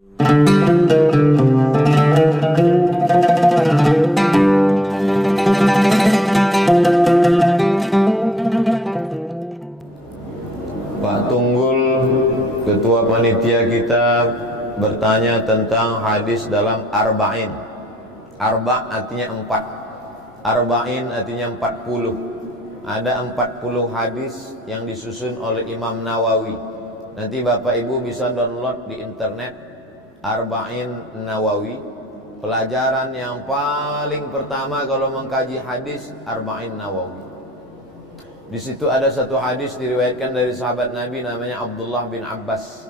Pak Tunggul, ketua panitia kita, bertanya tentang hadis dalam arba'in. Arba' artinya 4, arba'in artinya 40. Ada 40 hadis yang disusun oleh Imam Nawawi. Nanti Bapak Ibu bisa download di internet Arba'in Nawawi. Pelajaran yang paling pertama kalau mengkaji hadis, Arba'in Nawawi. Di situ ada satu hadis diriwayatkan dari sahabat Nabi namanya Abdullah bin Abbas.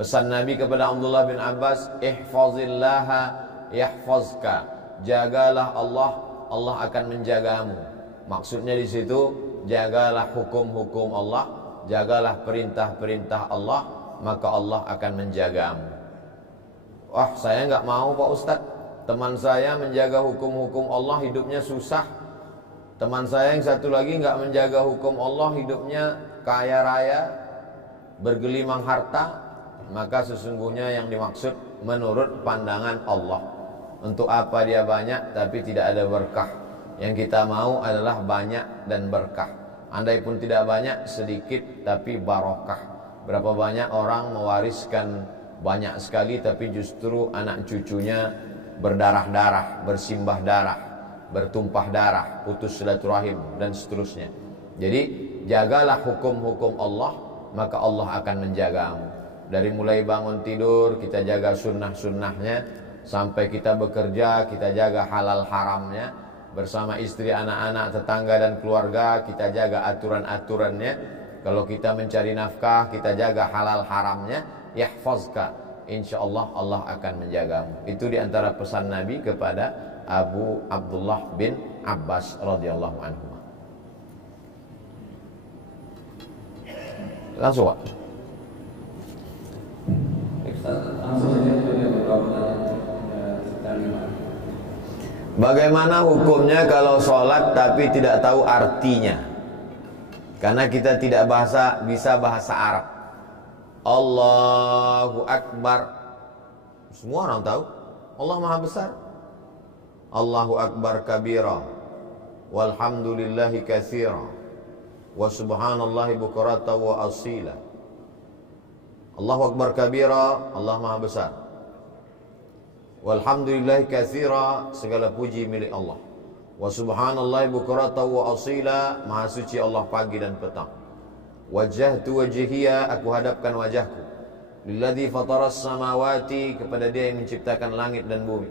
Pesan Nabi kepada Abdullah bin Abbas, ihfazillaha yahfazka. Jagalah Allah, Allah akan menjagamu. Maksudnya di situ, jagalah hukum-hukum Allah, jagalah perintah-perintah Allah, maka Allah akan menjagamu. Wah, saya nggak mau Pak Ustadz. Teman saya menjaga hukum-hukum Allah, hidupnya susah. Teman saya yang satu lagi nggak menjaga hukum Allah, hidupnya kaya raya, bergelimang harta. Maka sesungguhnya yang dimaksud menurut pandangan Allah. Untuk apa dia banyak tapi tidak ada berkah. Yang kita mau adalah banyak dan berkah. Andai pun tidak banyak, sedikit tapi barokah. Berapa banyak orang mewariskan banyak sekali tapi justru anak cucunya berdarah-darah, bersimbah darah, bertumpah darah, putus silaturahim dan seterusnya. Jadi jagalah hukum-hukum Allah, maka Allah akan menjagamu. Dari mulai bangun tidur kita jaga sunnah-sunnahnya, sampai kita bekerja kita jaga halal haramnya. Bersama istri, anak-anak, tetangga dan keluarga kita jaga aturan-aturannya. Kalau kita mencari nafkah kita jaga halal haramnya. Yahfazka, insyaallah Allah akan menjagamu. Itu diantara pesan Nabi kepada Abu Abdullah bin Abbas radhiyallahu anhu. Langsung Pak. Langsung saja beberapa Bagaimana hukumnya kalau sholat tapi tidak tahu artinya? Karena kita tidak bisa bahasa Arab. Allahu Akbar, semua orang tahu Allah Maha Besar. Allahu Akbar kabira, walhamdulillahi katsira, wa subhanallahi bukratan wa asila. Allahu Akbar kabira, Allah Maha Besar. Walhamdulillahi katsira, segala puji milik Allah. Wa subhanallahi bukratan wa asila, Maha suci Allah pagi dan petang. Wajjahtu wajhiya, aku hadapkan wajahku. Lilladzi fataras samawati, kepada Dia yang menciptakan langit dan bumi.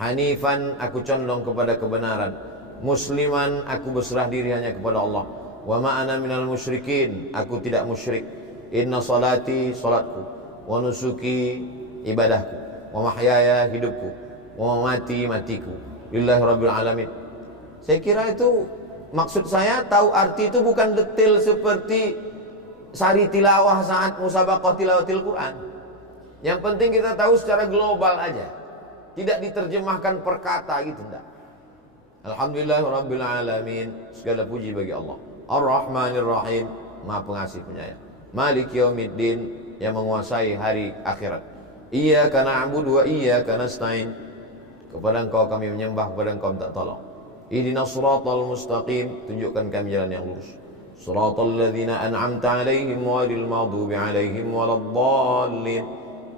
Hanifan, aku condong kepada kebenaran. Musliman, aku berserah diri hanya kepada Allah. Wa ma ana minal musyrikin, aku tidak musyrik. Inna salati, salatku. Wa nusuki, ibadahku. Wa mahyaya, hidupku. Wa mamati, matiku. Lillahi rabbil alamin. Saya kira itu, maksud saya tahu arti itu bukan detail seperti sari tilawah saat musabaqah tilawatil Quran. Yang penting kita tahu secara global aja, tidak diterjemahkan per kata gitu, enggak. Alhamdulillahirabbil alamin, segala puji bagi Allah. Ar-Rahmanir Rahim, Maha Pengasih Penyayang. Maliki yaumiddin, yang menguasai hari akhirat. Iyyaka na'budu wa iyyaka nasta'in, kepada Engkau kami menyembah, kepada Engkau minta tolong. Ihdinas siratal mustaqim, tunjukkan kami jalan yang lurus. Siratal ladzina an'amta 'alaihim ghairil maghdubi 'alaihim waladdallin,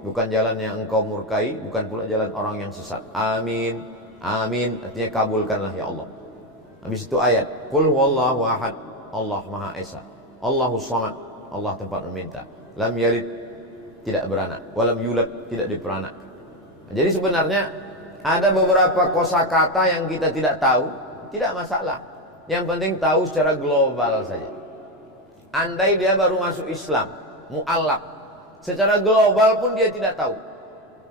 bukan jalan yang Engkau murkai, bukan pula jalan orang yang sesat. Amin. Amin artinya kabulkanlah ya Allah. Habis itu ayat Qul huwallahu ahad, Allah Maha Esa. Allahus samad, Allah tempat meminta. Lam yalid, tidak beranak. Walam yulad, tidak diperanak. Jadi sebenarnya ada beberapa kosakata yang kita tidak tahu, tidak masalah. Yang penting tahu secara global saja. Andai dia baru masuk Islam, mu'allaq, secara global pun dia tidak tahu,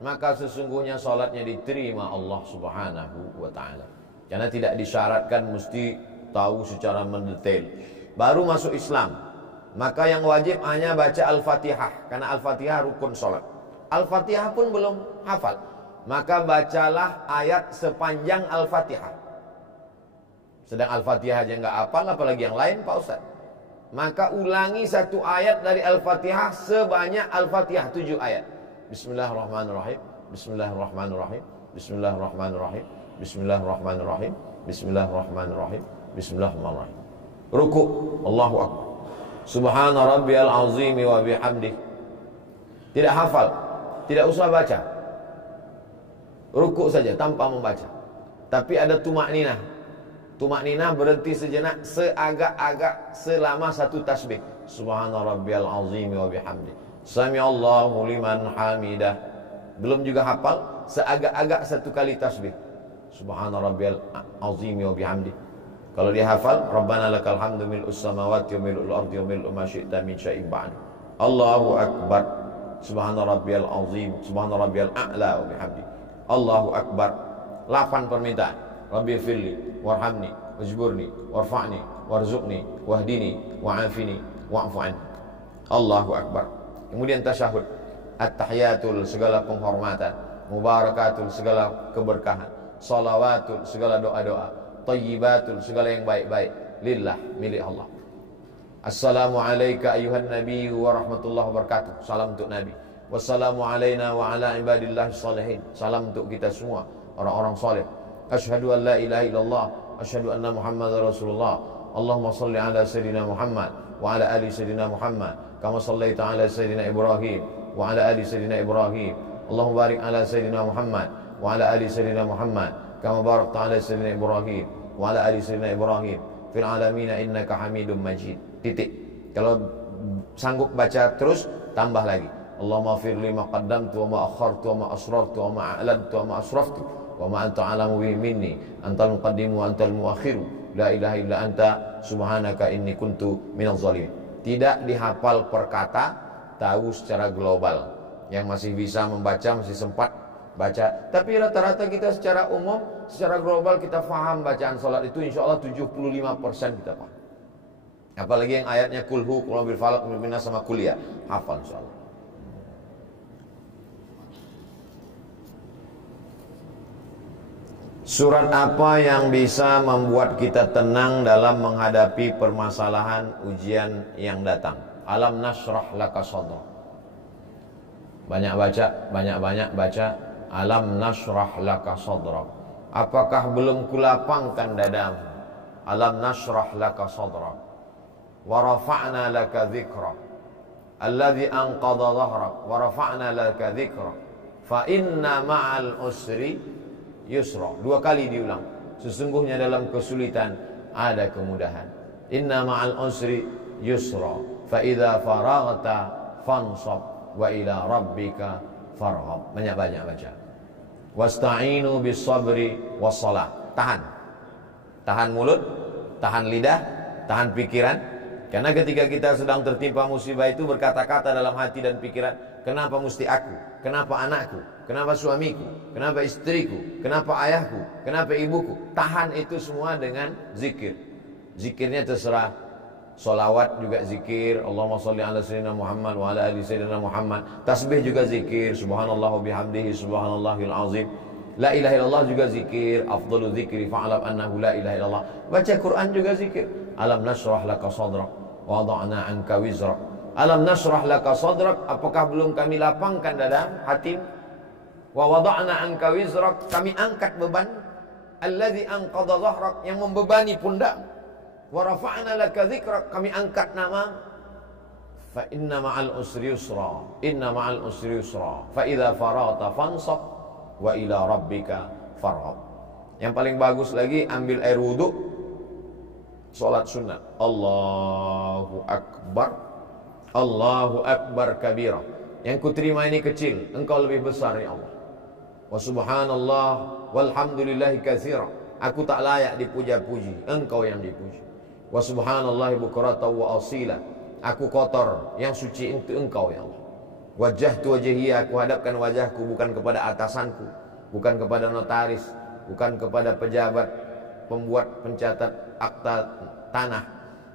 maka sesungguhnya sholatnya diterima Allah subhanahu wa ta'ala. Karena tidak disyaratkan mesti tahu secara mendetail. Baru masuk Islam, maka yang wajib hanya baca Al-Fatihah, karena Al-Fatihah rukun sholat. Al-Fatihah pun belum hafal, maka bacalah ayat sepanjang Al-Fatihah. Sedang Al-Fatihah aja nggak hafal, apalagi yang lain Pak Ustaz. Maka ulangi satu ayat dari Al-Fatihah sebanyak Al-Fatihah 7 ayat. Bismillahirrahmanirrahim. Bismillahirrahmanirrahim. Bismillahirrahmanirrahim. Bismillahirrahmanirrahim. Bismillahirrahmanirrahim. Bismillahirrahmanirrahim. Ruku, Allahu Akbar. Subhana rabbiyal azimi wa bihamdih. Tidak hafal, tidak usah baca. Ruku saja tanpa membaca. Tapi ada tumak ninah. Tumak ninah berhenti sejenak, seagak-agak selama satu tasbih. Subhana rabbiyal azimi wa bihamdih. Sami'allahu liman hamidah. Belum juga hafal, seagak-agak satu kali tasbih. Subhana rabbiyal azimi wa bihamdih. Kalau dia hafal, Rabbana lakal hamdu mil'us samawati wa mil'ul ardi wa mil'u ma syi'ta min syai'in ba'd. Allahu akbar. Subhana rabbiyal azim, subhana rabbiyal a'la wa bihamdi. Allahu akbar. 8 permintaan. Rabbi firli, warhamni, wajburni, warfa'ni, warzuqni, wahdini, wa'afini, wa'fu'an. Allahu akbar. Kemudian tasyahud. At-tahiyatul, segala penghormatan. Mubarakatul, segala keberkahan. Salawatul, segala doa-doa. Tayyibatul, segala yang baik-baik. Lillah, milik Allah. Assalamualaikum ayuhan nabi wa rahmatullahi wabarakatuh. Salam untuk Nabi. Wassalamu alaina wa ala ibadillahi salihin. Salam untuk kita semua, orang-orang saleh. Asyhadu an la ilaha illallah, asyhadu anna Muhammadar Rasulullah. Allahumma salli ala sayyidina Muhammad wa ala ali sayyidina Muhammad kama sallaita ala sayyidina Ibrahim wa ala ali sayyidina Ibrahim. Allahumma barik ala sayyidina Muhammad wa ala ali sayyidina Muhammad kama barakta ala sayyidina Ibrahim wa ala ali sayyidina Ibrahim fil alamin innaka Hamidum Majid. Titik. Kalau sanggup baca terus, tambah lagi. Allahumma firli ma qaddamtu wa ma akhartu wa ma asrartu wa ma a'lantu wa ma asraftu wa ma anta alamu bihi minni antal muqaddimu wa antal muakhiru la ilaha illa anta subhanaka inni kuntu minadh zalimin. Tidak dihafal per kata, tahu secara global. Yang masih bisa membaca masih sempat baca. Tapi rata-rata kita secara umum, secara global kita faham bacaan salat itu insyaallah 75% kita paham. Apalagi yang ayatnya kulhu, qul bil falaq, qul bin nas sama kuliah, hafal insyaallah. Surat apa yang bisa membuat kita tenang dalam menghadapi permasalahan ujian yang datang? Alam nasrah laka sadrak. Banyak baca, banyak-banyak baca. Alam nasrah laka sadrak. Apakah belum kulapangkan dadamu? Alam nasrah laka sadrak. Wa rafa'na laka dzikrak alladzi anqadha dhahrak wa rafa'na laka dzikrak fa inna ma'al usri yusra. 2 kali diulang. Sesungguhnya dalam kesulitan ada kemudahan. Inna ma'al usri yusra fa idza faraghta fansab wa ila rabbika farghab. Banyak-banyak baca. Wasta'inu bis sabri was shalah. Tahan mulut, tahan lidah, tahan pikiran. Karena ketika kita sedang tertimpa musibah itu berkata-kata dalam hati dan pikiran, kenapa mesti aku? Kenapa anakku? Kenapa suamiku? Kenapa istriku? Kenapa ayahku? Kenapa ibuku? Tahan itu semua dengan zikir. Zikirnya terserah. Solawat juga zikir. Allahumma salli ala sayyidina Muhammad wa ala ali sayyidina Muhammad. Tasbih juga zikir. Subhanallah wa bihamdihi subhanallahil azim. La ilaha illallah juga zikir. Afdalu zikri fa'alam annahu la ilaha illallah. Baca Quran juga zikir. Alam nasrah laka sadrak wa wada'na anka wizrak. Alam nasrah laka sadrak. Apakah belum kami lapangkan dada hatimu? Wa wada'na anka wizrak. Kami angkat beban. Alladzi anqadha dhahrak. Yang membebani pundak. Wa rafa'na laka dzikrak. Kami angkat nama. Fa inna ma'al usri yusra. Inna ma'al usri yusra. Fa idza faragta fansab wa ila rabbika farghab. Yang paling bagus lagi, ambil air wudu, salat sunat. Allahu akbar. Allahu akbar kabira. Yang kuterima ini kecil, engkau lebih besar ya Allah. Wa subhanallah walhamdulillahi katsira. Aku tak layak dipuja-puji, engkau yang dipuji. Wa subhanallahi bukratan wa asila. Aku kotor, yang suci itu engkau ya Allah. Wajjahtu wajhiya, aku hadapkan wajahku bukan kepada atasanku, bukan kepada notaris, bukan kepada pejabat, pembuat pencatat akta tanah,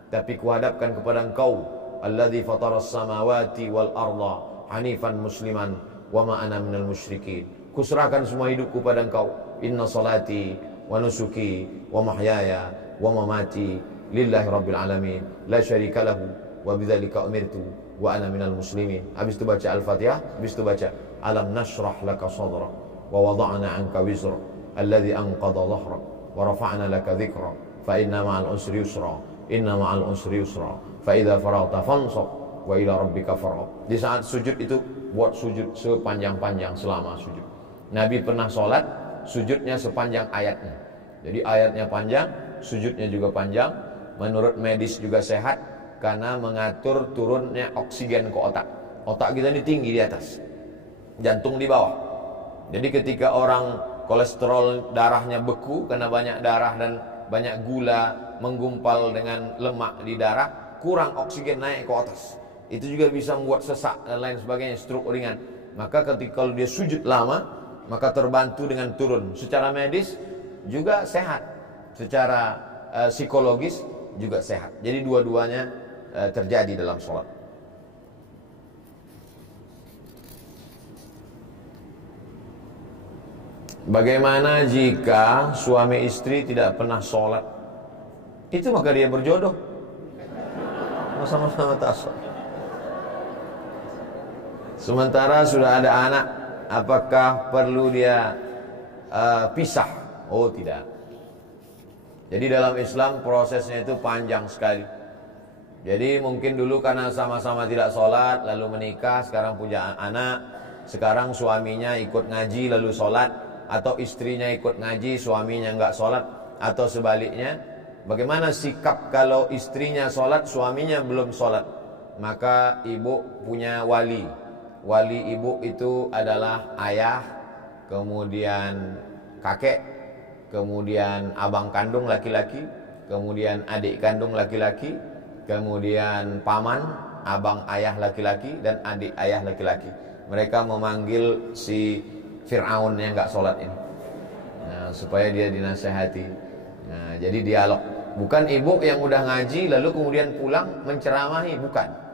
tapi kuhadapkan kepada engkau, alladzi fataras samawati wal arda hanifan musliman wa ma ana minal musyrikin. Kuserahkan semua hidupku pada engkau. Inna salati wa nusuki wa mahyaya wa mamati lillahi rabbil alamin la syarika lahu wa bidzalika umirtu wa ana minal muslimin. Habis itu baca Al-Fatihah, habis itu baca alam nashrah laka sadrak wa wada'na 'anka wizrak alladhi anqadha dhahrak wa rafa'na laka dhikrak fa inna ma'al usri yusra inna ma'al usri yusra fa idza faragta fansab wa ila rabbika farghab. Di saat sujud itu buat sujud sepanjang-panjang selama sujud. Nabi pernah sholat sujudnya sepanjang ayatnya. Jadi ayatnya panjang, sujudnya juga panjang. Menurut medis juga sehat karena mengatur turunnya oksigen ke otak. Otak kita ini tinggi di atas, jantung di bawah. Jadi ketika orang kolesterol darahnya beku karena banyak darah dan banyak gula menggumpal dengan lemak di darah, kurang oksigen naik ke atas. Itu juga bisa membuat sesak dan lain sebagainya, stroke ringan. Maka ketika kalau dia sujud lama, maka terbantu dengan turun. Secara medis juga sehat, secara psikologis juga sehat. Jadi dua-duanya terjadi dalam sholat. Bagaimana jika suami istri tidak pernah sholat? Itu maka dia berjodoh. Sama-sama tak sholat. Sementara sudah ada anak, apakah perlu dia pisah? Oh tidak. Jadi dalam Islam prosesnya itu panjang sekali. Jadi mungkin dulu karena sama-sama tidak sholat lalu menikah, sekarang punya anak, sekarang suaminya ikut ngaji lalu sholat, atau istrinya ikut ngaji suaminya enggak sholat, atau sebaliknya. Bagaimana sikap kalau istrinya sholat suaminya belum sholat? Maka ibu punya wali. Wali ibu itu adalah ayah, kemudian kakek, kemudian abang kandung laki-laki, kemudian adik kandung laki-laki, kemudian paman, abang ayah laki-laki, dan adik ayah laki-laki. Mereka memanggil si Fir'aun yang gak sholat ini, nah, supaya dia dinasehati. Nah, jadi dialog. Bukan ibu yang udah ngaji lalu kemudian pulang menceramahi, bukan.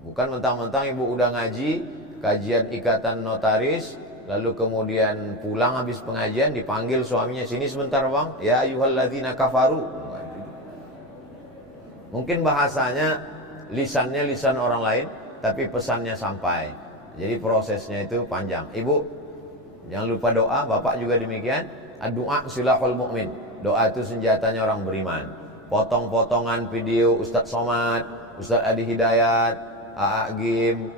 Bukan mentang-mentang ibu udah ngaji, kajian ikatan notaris, lalu kemudian pulang habis pengajian dipanggil suaminya, sini sebentar bang, ya ayyuhalladzina kafaru. Mungkin bahasanya, lisannya lisan orang lain, tapi pesannya sampai. Jadi prosesnya itu panjang. Ibu, jangan lupa doa, bapak juga demikian. Doa silahul mu'min. Doa itu senjatanya orang beriman. Potong-potongan video Ustadz Somad, Ustadz Adi Hidayat, A'agim,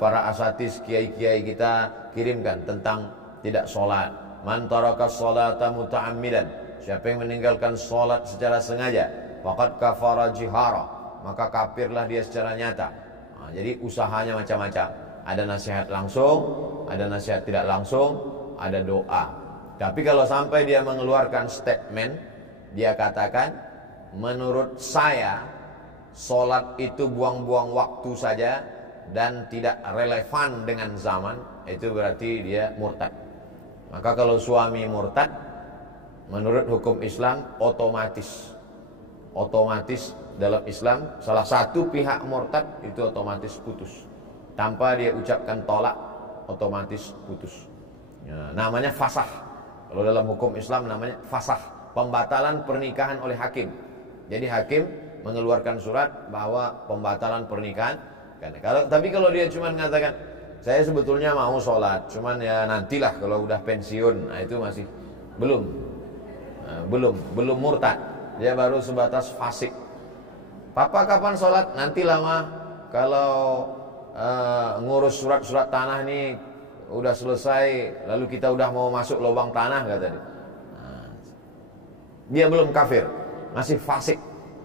para asatis kiai-kiai kita kirimkan tentang tidak sholat. Man taraka sholata muta'ammidan, siapa yang meninggalkan sholat secara sengaja, faqad kafara jihara, maka kafirlah dia secara nyata. Nah, jadi usahanya macam-macam. Ada nasihat langsung, ada nasihat tidak langsung, ada doa. Tapi kalau sampai dia mengeluarkan statement, dia katakan, menurut saya sholat itu buang-buang waktu saja dan tidak relevan dengan zaman, itu berarti dia murtad. Maka kalau suami murtad, menurut hukum Islam otomatis dalam Islam salah satu pihak murtad itu otomatis putus. Tanpa dia ucapkan tolak, otomatis putus. Ya, namanya fasah. Kalau dalam hukum Islam namanya fasah, pembatalan pernikahan oleh hakim. Jadi hakim mengeluarkan surat bahwa pembatalan pernikahan. Tapi kalau dia cuma mengatakan, saya sebetulnya mau sholat, cuman ya nantilah kalau udah pensiun, nah itu masih belum murtad. Dia baru sebatas fasik. Papa kapan sholat? Nanti lama. Kalau ngurus surat-surat tanah nih udah selesai, lalu kita udah mau masuk lubang tanah kata dia. Nah, dia belum kafir, masih fasik.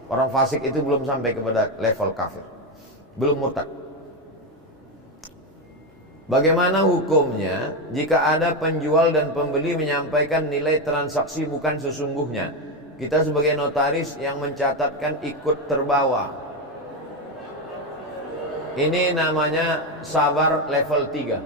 Orang fasik itu belum sampai kepada level kafir, belum murtad. Bagaimana hukumnya jika ada penjual dan pembeli menyampaikan nilai transaksi bukan sesungguhnya? Kita sebagai notaris yang mencatatkan ikut terbawa. Ini namanya sabar level 3.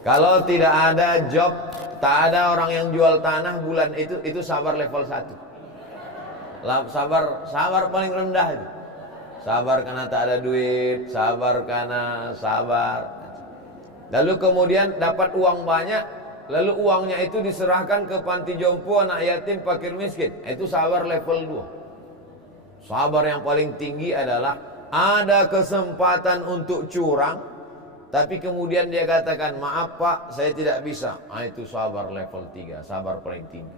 Kalau tidak ada job, tak ada orang yang jual tanah bulan itu sabar level 1. Sabar paling rendah itu. Sabar karena tak ada duit, sabar karena sabar. Lalu kemudian dapat uang banyak, lalu uangnya itu diserahkan ke panti jompo, anak yatim, fakir miskin. Itu sabar level 2. Sabar yang paling tinggi adalah ada kesempatan untuk curang, tapi kemudian dia katakan, maaf Pak, saya tidak bisa. Itu sabar level 3, sabar paling tinggi.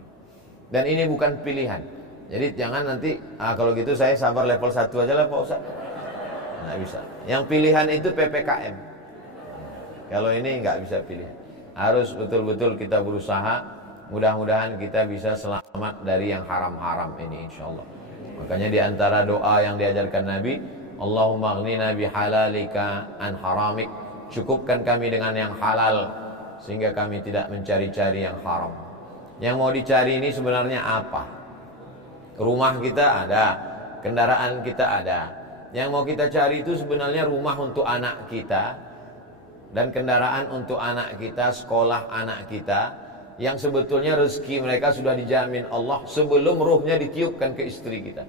Dan ini bukan pilihan. Jadi jangan nanti, kalau gitu saya sabar level 1 aja lah Pak Ustaz. Nggak bisa. Yang pilihan itu PPKM. Kalau ini nggak bisa pilihan. Harus betul-betul kita berusaha. Mudah-mudahan kita bisa selamat dari yang haram-haram ini insyaallah. Makanya di antara doa yang diajarkan Nabi, Allahumma aghnina bihalalika an haramik. Cukupkan kami dengan yang halal sehingga kami tidak mencari-cari yang haram. Yang mau dicari ini sebenarnya apa? Rumah kita ada, kendaraan kita ada. Yang mau kita cari itu sebenarnya rumah untuk anak kita dan kendaraan untuk anak kita, sekolah anak kita, yang sebetulnya rezeki mereka sudah dijamin Allah sebelum ruhnya ditiupkan ke istri kita.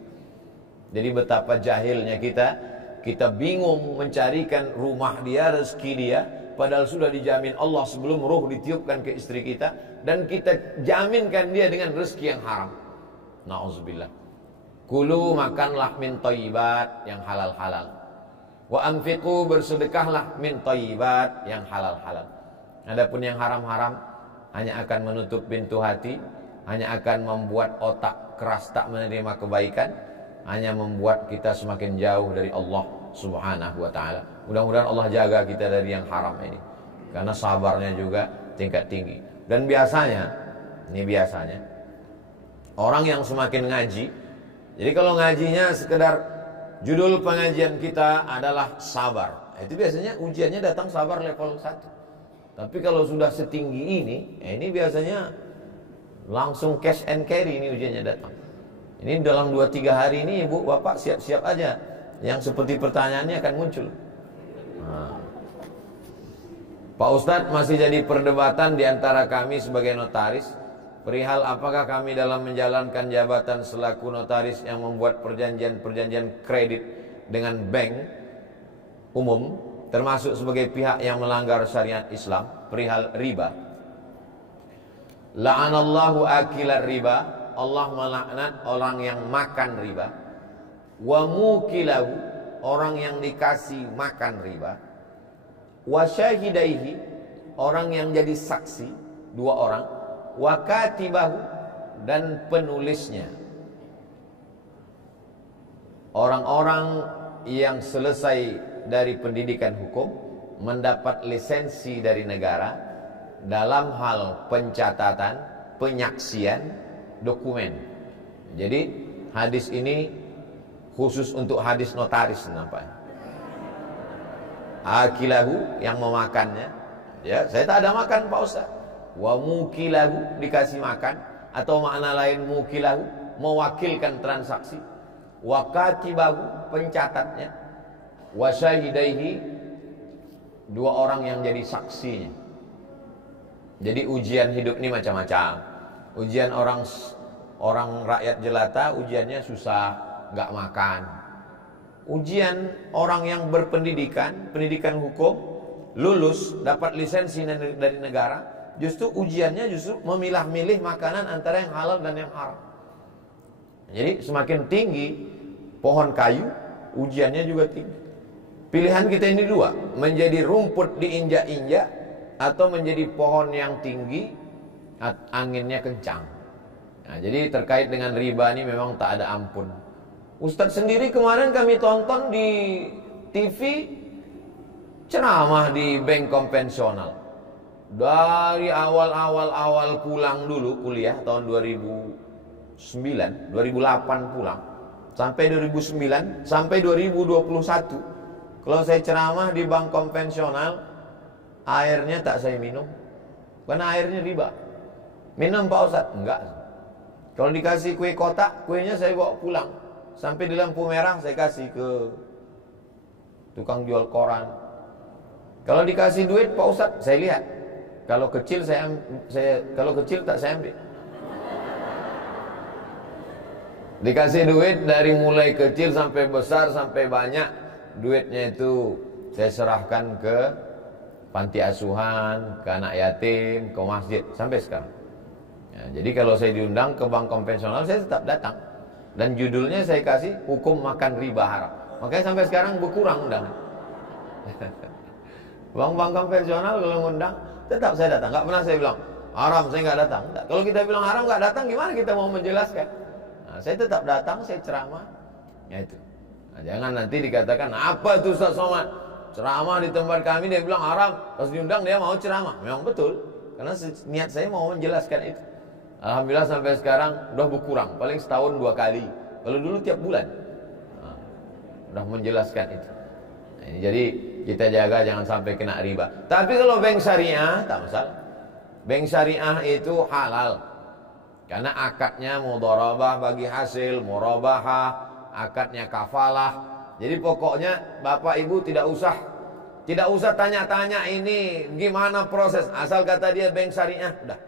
Jadi betapa jahilnya kita bingung mencarikan rumah dia, rezeki dia, padahal sudah dijamin Allah sebelum ruh ditiupkan ke istri kita, dan kita jaminkan dia dengan rezeki yang haram. Na'udzubillah. Kulu, makanlah min thayyibat, yang halal-halal. Wa anfiqu, bersedekahlah min thayyibat, yang halal-halal. Adapun yang haram-haram hanya akan menutup pintu hati, hanya akan membuat otak keras tak menerima kebaikan, hanya membuat kita semakin jauh dari Allah Subhanahu wa ta'ala. Mudah-mudahan Allah jaga kita dari yang haram ini, karena sabarnya juga tingkat tinggi. Dan biasanya, ini biasanya orang yang semakin ngaji, jadi kalau ngajinya sekedar judul pengajian kita adalah sabar, itu biasanya ujiannya datang sabar level 1. Tapi kalau sudah setinggi ini biasanya langsung cash and carry ini ujiannya datang. Ini dalam 2-3 hari ini Ibu Bapak siap-siap aja, yang seperti pertanyaannya akan muncul. Pak Ustadz, masih jadi perdebatan di antara kami sebagai notaris perihal apakah kami dalam menjalankan jabatan selaku notaris yang membuat perjanjian-perjanjian kredit dengan bank umum termasuk sebagai pihak yang melanggar syariat Islam perihal riba. La'anallahu akilar riba, Allah melaknat orang yang makan riba. Wa mukilahu, orang yang dikasih makan riba. Wa syahidaihi, orang yang jadi saksi, 2 orang. Wa katibahu, dan penulisnya. Orang-orang yang selesai dari pendidikan hukum mendapat lisensi dari negara dalam hal pencatatan, penyaksian, dokumen. Jadi hadis ini khusus untuk hadis notaris nampaknya. Akilahu, yang memakannya. Ya, saya tak ada makan Pak Ustaz. Wa mukilahu, dikasih makan, atau makna lain mukilahu, mewakilkan transaksi. Wa katibahu, pencatatnya. Wa syahidaihi, 2 orang yang jadi saksinya. Jadi ujian hidup ini macam-macam. Ujian orang rakyat jelata, ujiannya susah, nggak makan. Ujian orang yang berpendidikan, pendidikan hukum, lulus, dapat lisensi dari negara, justru ujiannya memilah-milih makanan antara yang halal dan yang haram. Jadi semakin tinggi pohon kayu, ujiannya juga tinggi. Pilihan kita ini 2, menjadi rumput diinjak-injak atau menjadi pohon yang tinggi, anginnya kencang. Nah, jadi terkait dengan riba ini memang tak ada ampun. Ustadz sendiri kemarin kami tonton di TV ceramah di bank konvensional. Dari awal pulang dulu kuliah tahun 2009, 2008 pulang sampai 2009 sampai 2021. Kalau saya ceramah di bank konvensional, airnya tak saya minum, karena airnya riba. Minum Pak Ustadz? Enggak. Kalau dikasih kue kotak, kuenya saya bawa pulang. Sampai di lampu merah saya kasih ke tukang jual koran. Kalau dikasih duit Pak Ustadz, saya lihat. Kalau kecil kalau kecil tak saya ambil. Dikasih duit dari mulai kecil sampai besar sampai banyak, duitnya itu saya serahkan ke panti asuhan, ke anak yatim, ke masjid sampai sekarang. Ya, jadi kalau saya diundang ke bank konvensional, saya tetap datang. Dan judulnya saya kasih hukum makan riba haram. Makanya sampai sekarang berkurang undangan. Bank-bank konvensional kalau ngundang, tetap saya datang. Nggak pernah saya bilang haram, saya nggak datang. Nggak. Kalau kita bilang haram nggak datang, gimana kita mau menjelaskan? Nah, saya tetap datang, saya ceramah. Ya itu. Nah, jangan nanti dikatakan apa itu Ustaz Somad ceramah di tempat kami dia bilang haram, pas diundang dia mau ceramah. Memang betul, karena niat saya mau menjelaskan itu. Alhamdulillah sampai sekarang udah berkurang, paling setahun 2 kali. Kalau dulu tiap bulan. Nah, udah menjelaskan itu. Nah, ini jadi kita jaga jangan sampai kena riba. Tapi kalau bank syariah tak masalah. Bank syariah itu halal. Karena akadnya mudharabah bagi hasil, murabahah, akadnya kafalah. Jadi pokoknya Bapak Ibu tidak usah tanya-tanya ini gimana proses. Asal kata dia bank syariah, udah.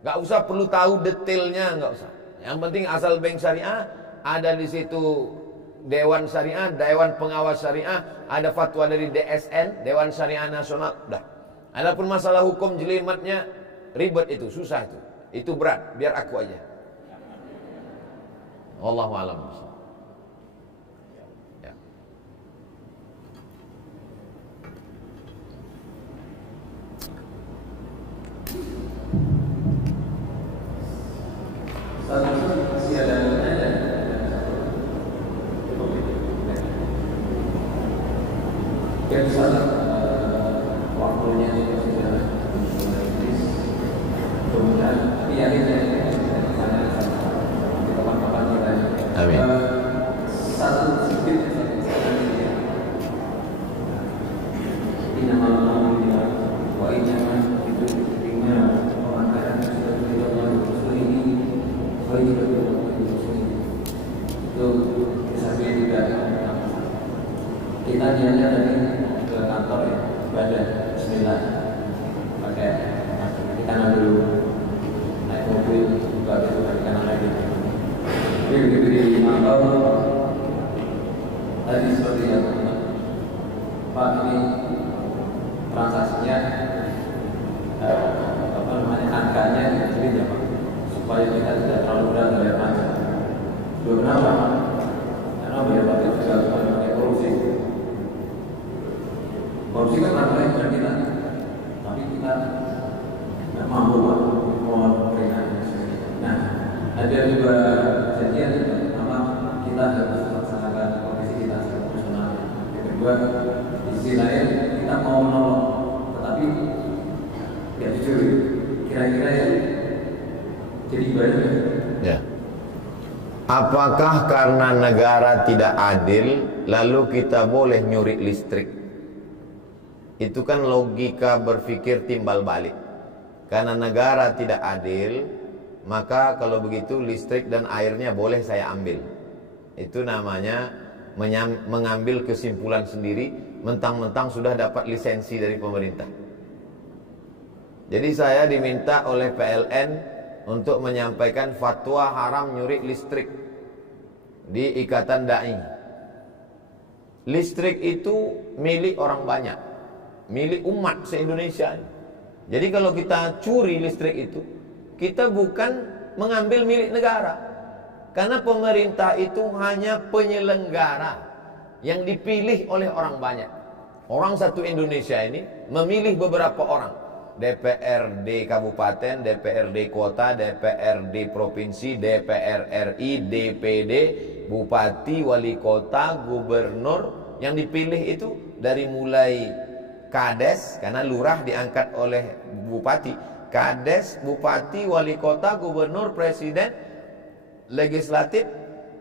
Nggak usah perlu tahu detailnya, nggak usah. Yang penting asal bank syariah, ada di situ Dewan Syariah, Dewan Pengawas Syariah, ada fatwa dari DSN, Dewan Syariah Nasional, udah. Adapun masalah hukum jelimatnya ribet itu, susah itu. Itu berat, biar aku aja. Wallahu a'lam. Ya. Masih ada yang salah waktunya itu sudah kemudian di kapan-kapan kita Amin. satu sedikit ini malam wa inna itu dengan pengangkatan sudah dilakukan ini baik itu sampai juga kita niatnya dari ke kantor ya ibadah Bismillah pakai kita dulu naik mobil buka itu dari kanan lagi jadi begitu di kantor tadi seperti yang Pak ini transaksinya apa namanya angkanya dikecilin ya Pak supaya kita tidak terlalu berat dari macam kenapa? Karena beliau juga sebagai korupsi kan namanya bukan kita, tapi kita tidak mampu mohon peringan. Nah, ada juga kejadian apa kita harus melaksanakan kondisi kita secara personal. Yang kedua, di sisi lain kita mau menolong, tetapi ya jujur, kira-kira ya jadi ibadah. Ya. Apakah karena negara tidak adil lalu kita boleh nyuri listrik? Itu kan logika berpikir timbal balik. Karena negara tidak adil, maka kalau begitu listrik dan airnya boleh saya ambil. Itu namanya mengambil kesimpulan sendiri, mentang-mentang sudah dapat lisensi dari pemerintah. Jadi saya diminta oleh PLN untuk menyampaikan fatwa haram nyuri listrik di Ikatan Dai. Listrik itu milik orang banyak, milik umat se-Indonesia. Jadi kalau kita curi listrik itu, kita bukan mengambil milik negara. Karena pemerintah itu hanya penyelenggara yang dipilih oleh orang banyak. Orang satu Indonesia ini memilih beberapa orang. DPRD Kabupaten, DPRD Kota, DPRD Provinsi, DPR RI, DPD, Bupati, Wali Kota, Gubernur. Yang dipilih itu dari mulai Kades, karena lurah diangkat oleh Bupati. Kades, Bupati, Wali Kota, Gubernur, Presiden, Legislatif.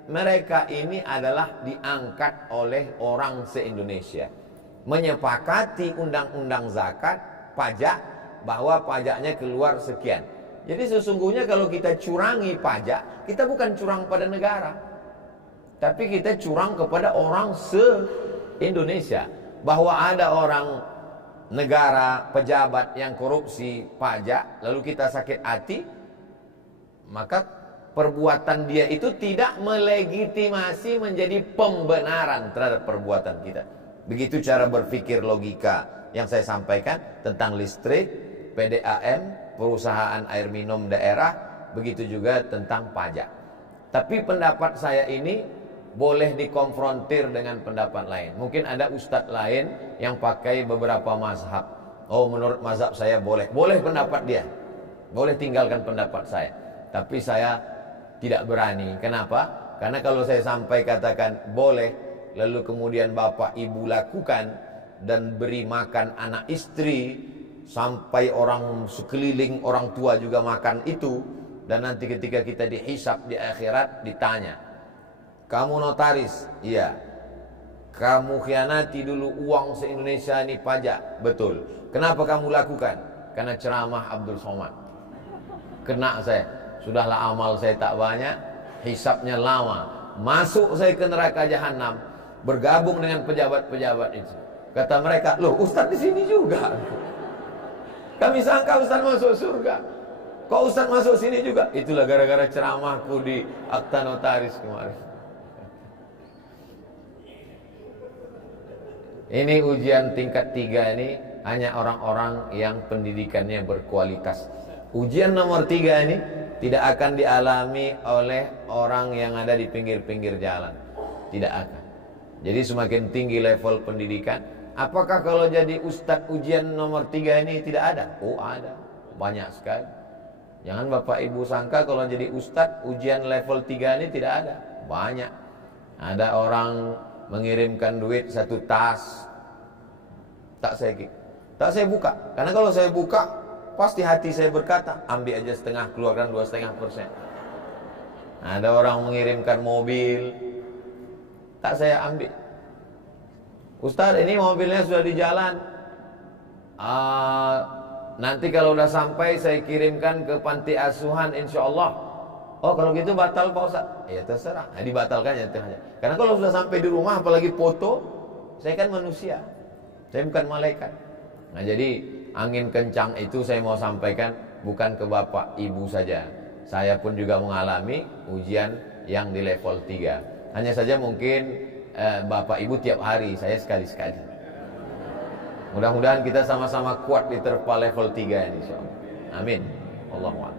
Mereka ini adalah diangkat oleh orang se-Indonesia. Menyepakati undang-undang zakat, pajak, bahwa pajaknya keluar sekian. Jadi sesungguhnya kalau kita curangi pajak, kita bukan curang pada negara, tapi kita curang kepada orang se-Indonesia. Bahwa ada orang negara, pejabat yang korupsi pajak, lalu kita sakit hati, maka perbuatan dia itu tidak melegitimasi menjadi pembenaran terhadap perbuatan kita. Begitu cara berpikir logika yang saya sampaikan tentang listrik, PDAM, perusahaan air minum daerah, begitu juga tentang pajak. Tapi pendapat saya ini boleh dikonfrontir dengan pendapat lain. Mungkin ada ustadz lain yang pakai beberapa mazhab. Oh, menurut mazhab saya boleh. Boleh pendapat dia. Boleh tinggalkan pendapat saya. Tapi saya tidak berani. Kenapa? Karena kalau saya sampai katakan boleh, lalu kemudian bapak ibu lakukan dan beri makan anak istri, sampai orang sekeliling orang tua juga makan itu, dan nanti ketika kita dihisab di akhirat ditanya, kamu notaris? Iya. Kamu khianati dulu uang se-Indonesia ini pajak? Betul. Kenapa kamu lakukan? Karena ceramah Abdul Somad. Kena saya. Sudahlah amal saya tak banyak, hisabnya lama. Masuk saya ke neraka jahanam, bergabung dengan pejabat-pejabat itu. Kata mereka, loh Ustadz di sini juga. Kami sangka Ustadz masuk surga. Kok Ustadz masuk sini juga? Itulah gara-gara ceramahku di akta notaris kemarin. Ini ujian tingkat 3 ini hanya orang-orang yang pendidikannya berkualitas. Ujian nomor 3 ini tidak akan dialami oleh orang yang ada di pinggir-pinggir jalan. Tidak akan. Jadi semakin tinggi level pendidikan. Apakah kalau jadi ustadz ujian nomor 3 ini tidak ada? Oh ada. Banyak sekali. Jangan bapak ibu sangka kalau jadi ustadz ujian level 3 ini tidak ada. Banyak. Ada orang mengirimkan duit 1 tas. Tak saya buka. Karena kalau saya buka, pasti hati saya berkata, ambil aja setengah, keluarkan 2,5%. Ada orang mengirimkan mobil, tak saya ambil. Ustaz, ini mobilnya sudah di jalan. Nanti kalau udah sampai saya kirimkan ke panti asuhan, insya Allah. Oh kalau gitu batal Pak Ustaz. Ya terserah. Nah, dibatalkan ya aja. Karena kalau sudah sampai di rumah, apalagi foto, saya kan manusia. Saya bukan malaikat. Nah jadi angin kencang itu saya mau sampaikan bukan ke bapak ibu saja. Saya pun juga mengalami ujian yang di level 3. Hanya saja mungkin bapak ibu tiap hari, saya sekali-sekali. Mudah-mudahan kita sama-sama kuat di terpa level 3 ini, insyaallah. Amin. Allahumma